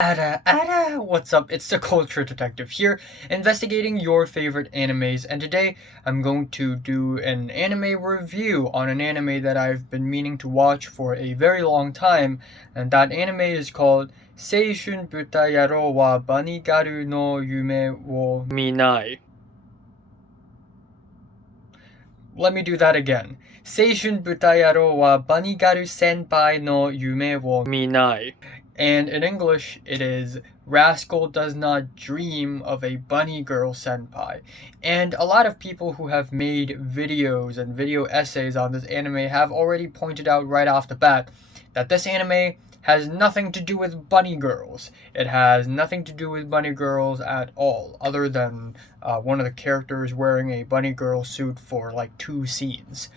What's up? It's the Culture Detective here, investigating your favorite animes, and today I'm going to do an anime review on an anime that I've been meaning to watch for a very long time, and that anime is called Seishun Butayaro wa Banigaru no Yume wo Minai. Let me do that again. Seishun Butayaro wa Banigaru Senpai no Yume wo Minai. And in English, it is Rascal does not dream of a bunny girl senpai. And a lot of people who have made videos and video essays on this anime have already pointed out right off the bat that this anime has nothing to do with bunny girls. It has nothing to do with bunny girls at all, other than one of the characters wearing a bunny girl suit for like 2 scenes.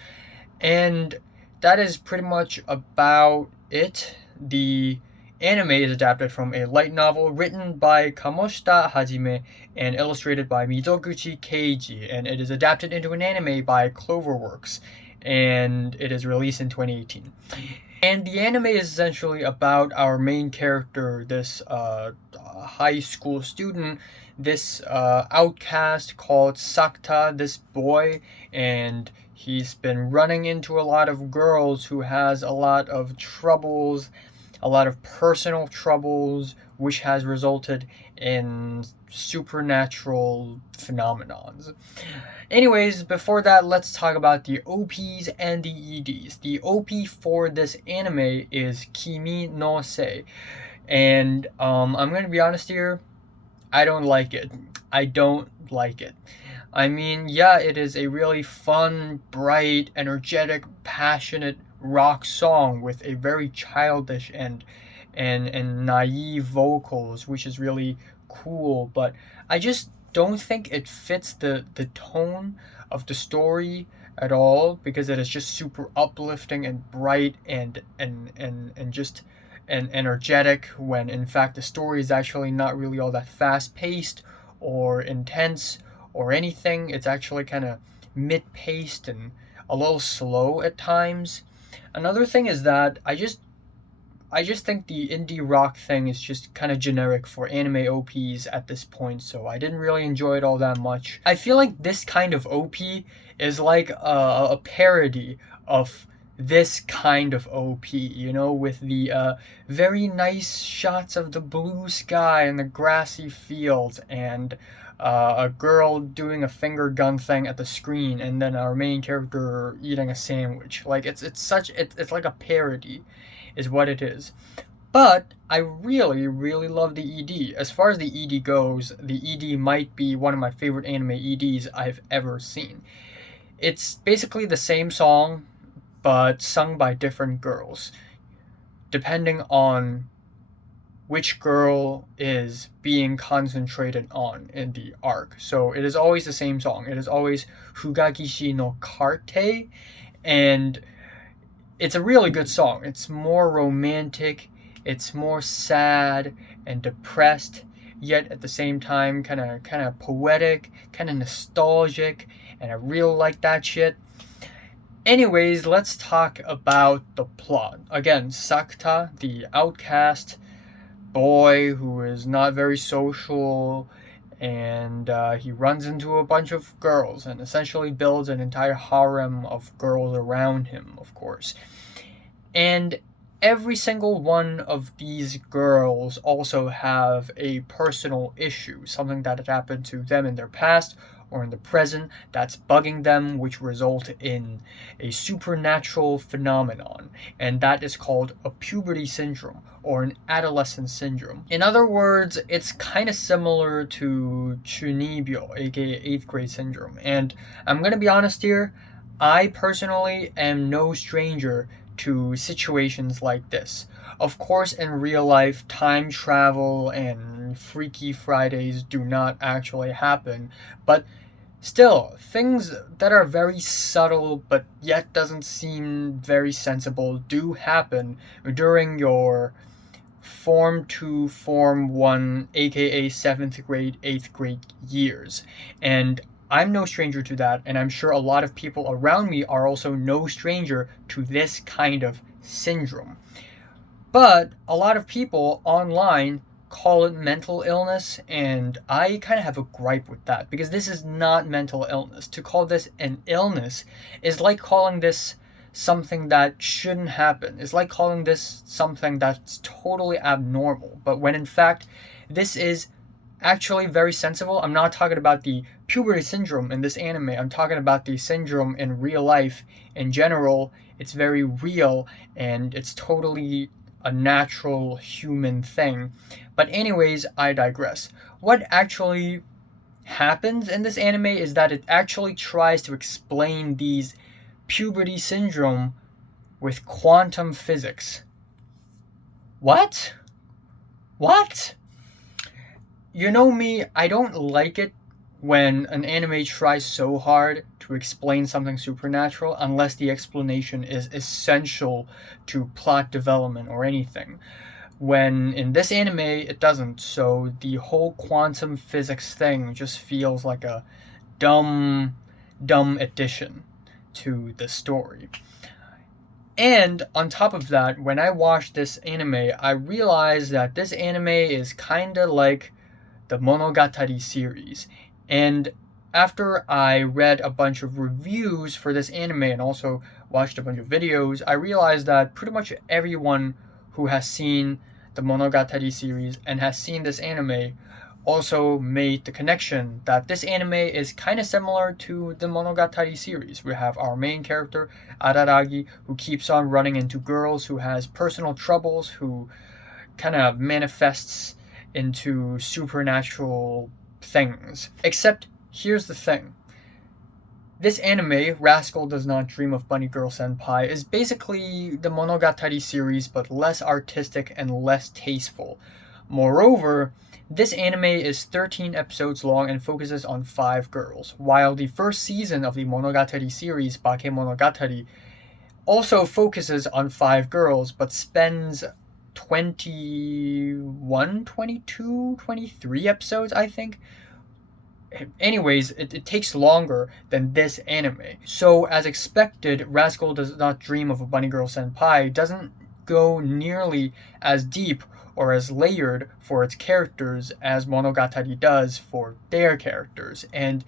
And that is pretty much about it. The anime is adapted from a light novel written by Kamoshita Hajime and illustrated by Mizoguchi Keiji, and it is adapted into an anime by Cloverworks, and it is released in 2018. And the anime is essentially about our main character, this high school student, this outcast called Sakta, this boy, and he's been running into a lot of girls who has a lot of troubles, a lot of personal troubles, which has resulted in supernatural phenomenons. Anyways, before that, let's talk about the OPs and the EDs. The OP for this anime is Kimi no Se. And I'm going to be honest here, I don't like it. I don't like it. I mean, yeah, it is a really fun, bright, energetic, passionate rock song with a very childish and naive vocals, which is really cool, but I just don't think it fits the tone of the story at all, because it is just super uplifting and bright and just and energetic, when in fact the story is actually not really all that fast paced or intense or anything. It's actually kind of mid-paced and a little slow at times. Another thing is that I just think the indie rock thing is just kind of generic for anime OPs at this point, so I didn't really enjoy it all that much. I feel like this kind of OP is like a parody of this kind of OP, with the very nice shots of the blue sky and the grassy fields, and a girl doing a finger gun thing at the screen, and then our main character eating a sandwich. Like it's like a parody, is what it is. But I really, really love the ED. As far as the ED goes, the ED might be one of my favorite anime EDs I've ever seen. It's basically the same song, but sung by different girls, depending on which girl is being concentrated on in the arc. So it is always the same song. It is always Fugagishi no Karte, and it's a really good song. It's more romantic, it's more sad and depressed, yet at the same time kind of poetic, kind of nostalgic, and I really like that shit. Anyways, let's talk about the plot. Again, Sakta, the outcast boy who is not very social, and he runs into a bunch of girls and essentially builds an entire harem of girls around him, of course. And every single one of these girls also have a personal issue, something that had happened to them in their past or in the present that's bugging them, which result in a supernatural phenomenon, and that is called a puberty syndrome or an adolescent syndrome. In other words, it's kind of similar to chunibyo, aka 8th grade syndrome. And I'm going to be honest here, I personally am no stranger to situations like this. Of course, in real life, time travel and Freaky Fridays do not actually happen, but still, things that are very subtle but yet doesn't seem very sensible do happen during your Form 2, Form 1, aka 7th grade, 8th grade years. And I'm no stranger to that, and I'm sure a lot of people around me are also no stranger to this kind of syndrome. But a lot of people online call it mental illness, and I kind of have a gripe with that because this is not mental illness. To call this an illness is like calling this something that shouldn't happen. It's like calling this something that's totally abnormal. But when in fact, this is actually very sensible. I'm not talking about the puberty syndrome in this anime. I'm talking about the syndrome in real life in general. It's very real and it's totally a natural human thing. But anyways, I digress. What actually happens in this anime is that it actually tries to explain these puberty syndrome with quantum physics. What? What? You know me, I don't like it when an anime tries so hard to explain something supernatural unless the explanation is essential to plot development or anything. When in this anime, it doesn't, so the whole quantum physics thing just feels like a dumb addition to the story. And on top of that, when I watched this anime, I realized that this anime is kinda like the Monogatari series. And after I read a bunch of reviews for this anime and also watched a bunch of videos, I realized that pretty much everyone who has seen the Monogatari series and has seen this anime also made the connection that this anime is kind of similar to the Monogatari series. We have our main character, Araragi, who keeps on running into girls, who has personal troubles, who kind of manifests into supernatural things. Except, here's the thing. This anime, Rascal Does Not Dream of Bunny Girl Senpai, is basically the Monogatari series but less artistic and less tasteful. Moreover, this anime is 13 episodes long and focuses on 5 girls, while the first season of the Monogatari series, Bakemonogatari, also focuses on 5 girls but spends 21, 22, 23 episodes, I think. Anyways, it takes longer than this anime. So, as expected, Rascal Does Not Dream of a Bunny Girl Senpai doesn't go nearly as deep or as layered for its characters as Monogatari does for their characters. And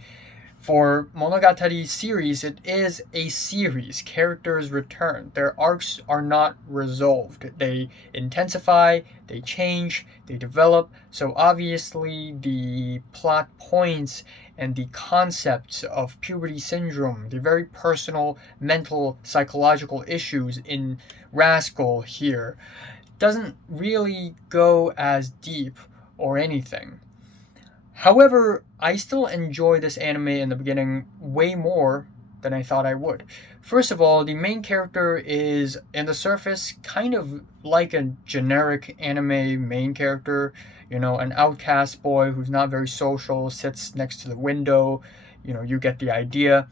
for Monogatari series, it is a series. Characters return. Their arcs are not resolved. They intensify, they change, they develop. So obviously the plot points and the concepts of puberty syndrome, the very personal, mental, psychological issues in Rascal here, doesn't really go as deep or anything. However, I still enjoy this anime in the beginning way more than I thought I would. First of all, the main character is, in the surface, kind of like a generic anime main character. You know, an outcast boy who's not very social, sits next to the window. You know, you get the idea.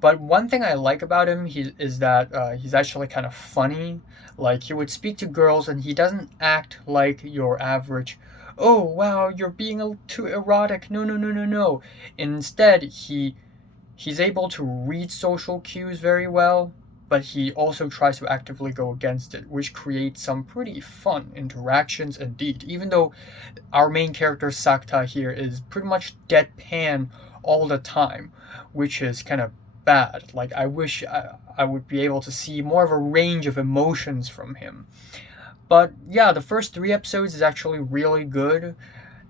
But one thing I like about him is that he's actually kind of funny. Like, he would speak to girls and he doesn't act like your average, oh wow, you're being too erotic, no. Instead, he's able to read social cues very well, but he also tries to actively go against it, which creates some pretty fun interactions indeed, even though our main character Sakta here is pretty much deadpan all the time, which is kind of bad. Like, I wish I would be able to see more of a range of emotions from him. But yeah, the first 3 episodes is actually really good,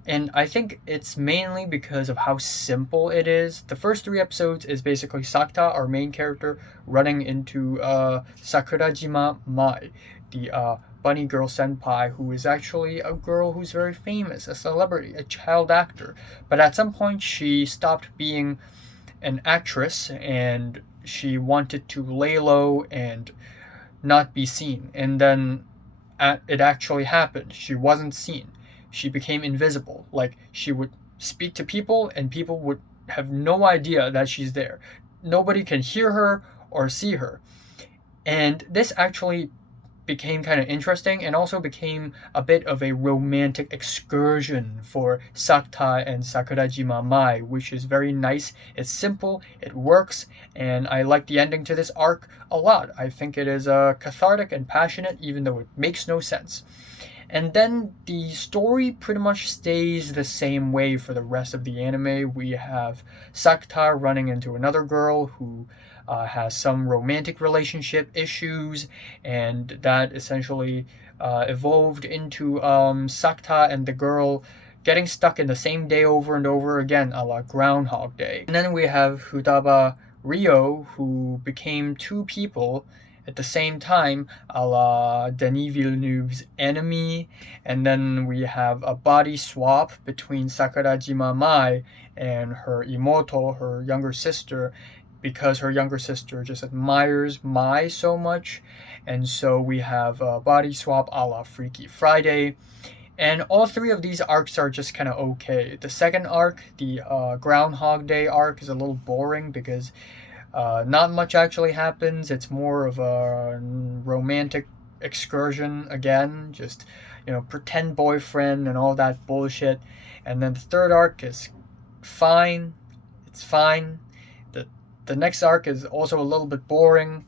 and I think it's mainly because of how simple it is. The first 3 episodes is basically Sakta, our main character, running into Sakurajima Mai, the bunny girl senpai, who is actually a girl who's very famous, a celebrity, a child actor. But at some point she stopped being an actress and she wanted to lay low and not be seen. And then it actually happened. She wasn't seen. She became invisible. Like, she would speak to people and people would have no idea that she's there. Nobody can hear her or see her. And this actually became kind of interesting and also became a bit of a romantic excursion for Sakta and Sakurajima Mai, which is very nice. It's simple, it works, and I like the ending to this arc a lot. I think it is cathartic and passionate, even though it makes no sense. And then the story pretty much stays the same way for the rest of the anime. We have Sakta running into another girl who has some romantic relationship issues, and that essentially evolved into Sakta and the girl getting stuck in the same day over and over again, a la Groundhog Day. And then we have Futaba Rio, who became two people at the same time, a la Denis Villeneuve's Enemy. And then we have a body swap between Sakurajima Mai and her Imoto, her younger sister, because her younger sister just admires Mai so much. And so we have a body swap a la Freaky Friday. And all three of these arcs are just kind of okay. The second arc, the Groundhog Day arc, is a little boring because not much actually happens. It's more of a romantic excursion again, just pretend boyfriend and all that bullshit. And then the third arc is fine. It's fine. The next arc is also a little bit boring.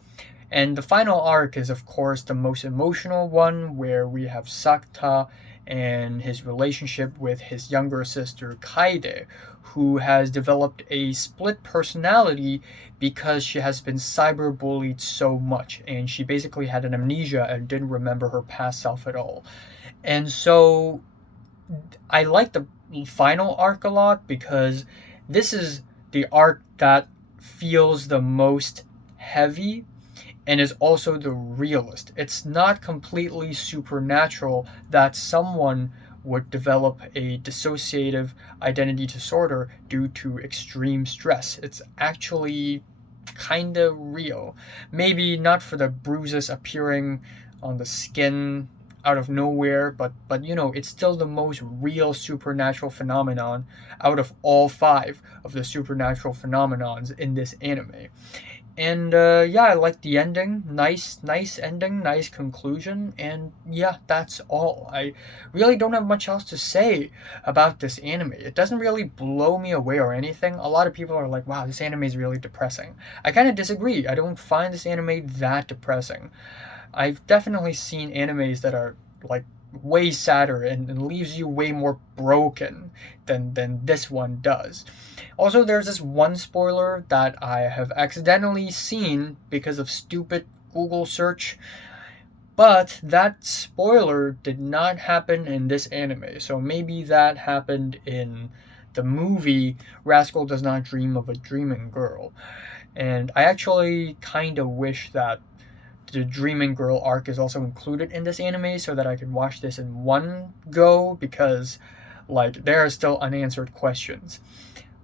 And the final arc is, of course, the most emotional one, where we have Sakta and his relationship with his younger sister Kaide, who has developed a split personality because she has been cyberbullied so much, and she basically had an amnesia and didn't remember her past self at all. And so I like the final arc a lot because this is the arc that feels the most heavy and is also the realist. It's not completely supernatural that someone would develop a dissociative identity disorder due to extreme stress. It's actually kind of real. Maybe not for the bruises appearing on the skin out of nowhere, but it's still the most real supernatural phenomenon out of all 5 of the supernatural phenomenons in this anime. And yeah, I like the ending. Nice ending, nice conclusion. And yeah, that's all. I really don't have much else to say about this anime. It doesn't really blow me away or anything. A lot of people are like, wow, this anime is really depressing. I kind of disagree. I don't find this anime that depressing. I've definitely seen animes that are like way sadder and leaves you way more broken than this one does. Also, there's this one spoiler that I have accidentally seen because of stupid Google search, but that spoiler did not happen in this anime. So maybe that happened in the movie Rascal Does Not Dream of a Dreaming Girl. And I actually kind of wish that the Dreaming Girl arc is also included in this anime so that I can watch this in one go, because there are still unanswered questions.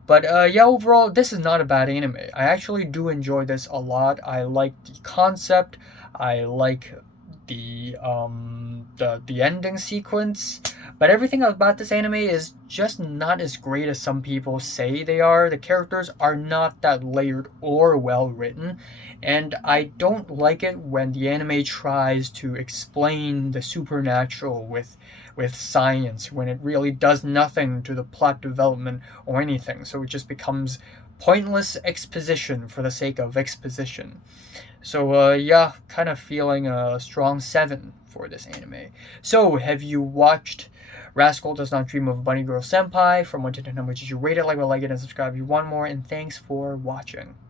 But yeah, overall, this is not a bad anime. I actually do enjoy this a lot. I like the concept. I like the ending sequence. But everything about this anime is just not as great as some people say they are. The characters are not that layered or well written. And I don't like it when the anime tries to explain the supernatural with science, when it really does nothing to the plot development or anything. So it just becomes pointless exposition for the sake of exposition. So yeah, kind of feeling a strong 7 for this anime. So have you watched Rascal Does Not Dream of Bunny Girl Senpai? From 1 to 10, how much did you rate it? Like it, and subscribe if you want more, and thanks for watching.